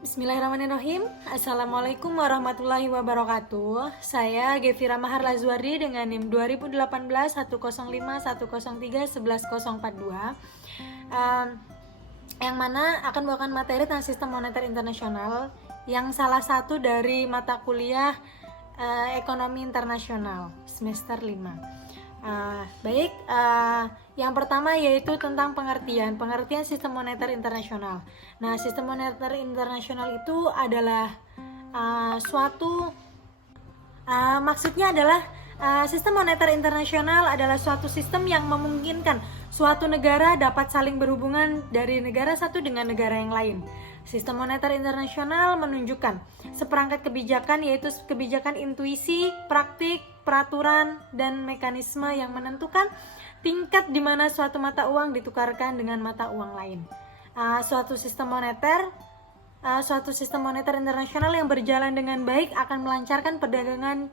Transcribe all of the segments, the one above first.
Bismillahirrahmanirrahim. Assalamualaikum warahmatullahi wabarakatuh. Saya Gevira Mahar Lazuardi dengan NIM 2018 105 103 11042. Yang mana akan membawakan materi tentang sistem moneter internasional yang salah satu dari mata kuliah ekonomi internasional semester 5. Yang pertama yaitu tentang pengertian sistem moneter internasional. Nah, sistem moneter internasional itu adalah maksudnya adalah sistem moneter internasional adalah suatu sistem yang memungkinkan suatu negara dapat saling berhubungan dari negara satu dengan negara yang lain. Sistem moneter internasional menunjukkan seperangkat kebijakan, yaitu kebijakan intuisi, praktik, peraturan, dan mekanisme yang menentukan tingkat di mana suatu mata uang ditukarkan dengan mata uang lain. Suatu sistem moneter internasional yang berjalan dengan baik akan melancarkan perdagangan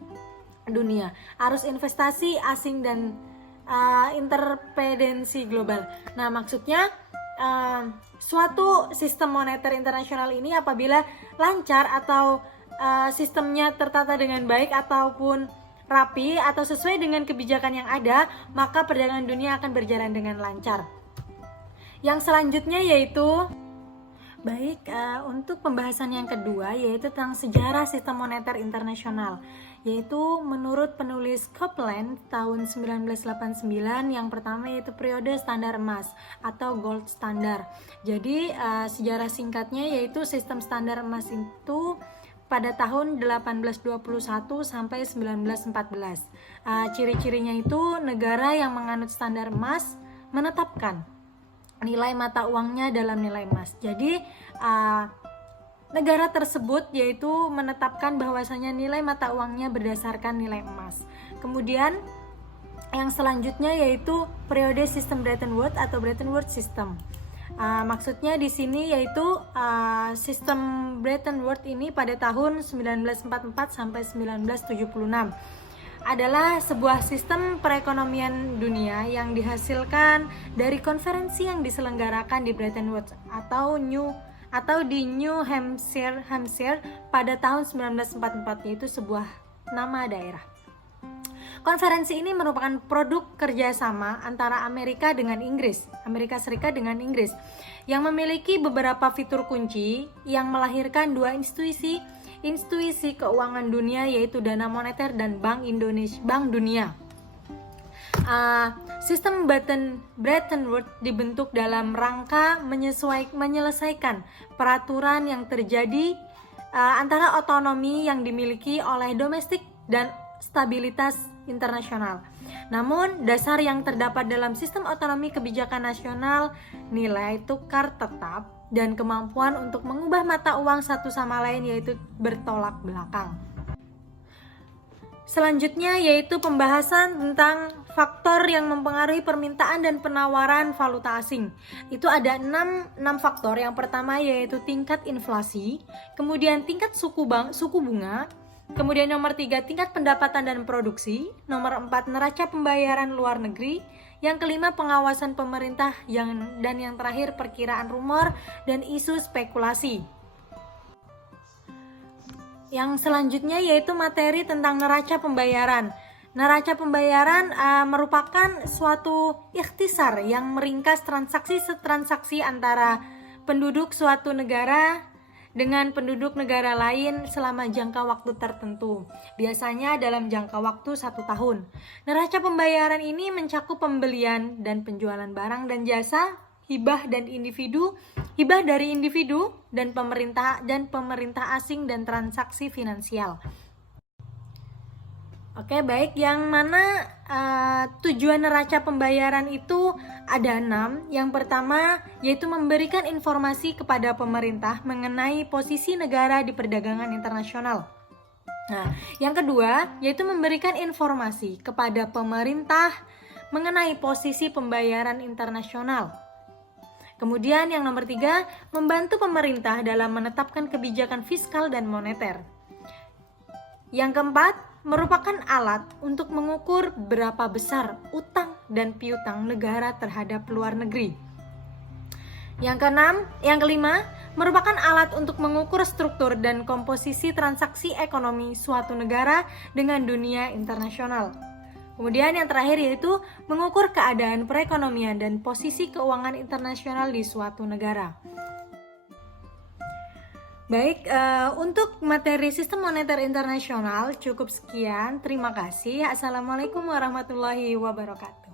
dunia, arus investasi asing, dan interdependensi global. Nah, maksudnya suatu sistem moneter internasional ini apabila lancar atau sistemnya tertata dengan baik ataupun rapi atau sesuai dengan kebijakan yang ada, maka perdagangan dunia akan berjalan dengan lancar. Yang selanjutnya yaitu untuk pembahasan yang kedua yaitu tentang sejarah sistem moneter internasional, yaitu menurut penulis Copeland tahun 1989, yang pertama yaitu periode standar emas atau gold standard. Jadi sejarah singkatnya yaitu sistem standar emas itu pada tahun 1821 sampai 1914. Ciri-cirinya itu negara yang menganut standar emas menetapkan nilai mata uangnya dalam nilai emas. Jadi negara tersebut yaitu menetapkan bahwasanya nilai mata uangnya berdasarkan nilai emas. Kemudian yang selanjutnya yaitu periode sistem Bretton Woods atau Bretton Woods System. Maksudnya di sini yaitu sistem Bretton Woods ini pada tahun 1944 sampai 1976 adalah sebuah sistem perekonomian dunia yang dihasilkan dari konferensi yang diselenggarakan di Bretton Woods atau di New Hampshire pada tahun 1944, yaitu sebuah nama daerah. Konferensi ini merupakan produk kerjasama antara Amerika Serikat dengan Inggris, yang memiliki beberapa fitur kunci yang melahirkan dua institusi keuangan dunia, yaitu Dana Moneter dan Bank Dunia. Sistem Bretton Woods dibentuk dalam rangka menyelesaikan peraturan yang terjadi antara otonomi yang dimiliki oleh domestik dan stabilitas internasional. Namun, dasar yang terdapat dalam sistem otonomi kebijakan nasional, nilai tukar tetap, dan kemampuan untuk mengubah mata uang satu sama lain, yaitu bertolak belakang. Selanjutnya yaitu pembahasan tentang faktor yang mempengaruhi permintaan dan penawaran valuta asing. Itu ada 6 faktor. Yang pertama yaitu tingkat inflasi, kemudian tingkat suku bunga, kemudian nomor 3 tingkat pendapatan dan produksi, nomor 4 neraca pembayaran luar negeri, yang kelima pengawasan pemerintah, dan yang terakhir perkiraan rumor dan isu spekulasi. Yang selanjutnya yaitu materi tentang neraca pembayaran. Neraca pembayaran merupakan suatu ikhtisar yang meringkas transaksi antara penduduk suatu negara dengan penduduk negara lain selama jangka waktu tertentu, biasanya dalam jangka waktu 1 tahun. Neraca pembayaran ini mencakup pembelian dan penjualan barang dan jasa, hibah dari individu dan pemerintah asing, dan transaksi finansial. Oke, baik, yang mana tujuan neraca pembayaran itu ada 6. Yang pertama yaitu memberikan informasi kepada pemerintah mengenai posisi negara di perdagangan internasional. Nah, yang kedua yaitu memberikan informasi kepada pemerintah mengenai posisi pembayaran internasional. Kemudian yang nomor 3, membantu pemerintah dalam menetapkan kebijakan fiskal dan moneter. Yang keempat, merupakan alat untuk mengukur berapa besar utang dan piutang negara terhadap luar negeri. Yang kelima, merupakan alat untuk mengukur struktur dan komposisi transaksi ekonomi suatu negara dengan dunia internasional. Kemudian yang terakhir yaitu mengukur keadaan perekonomian dan posisi keuangan internasional di suatu negara. Baik, untuk materi sistem moneter internasional cukup sekian. Terima kasih. Assalamualaikum warahmatullahi wabarakatuh.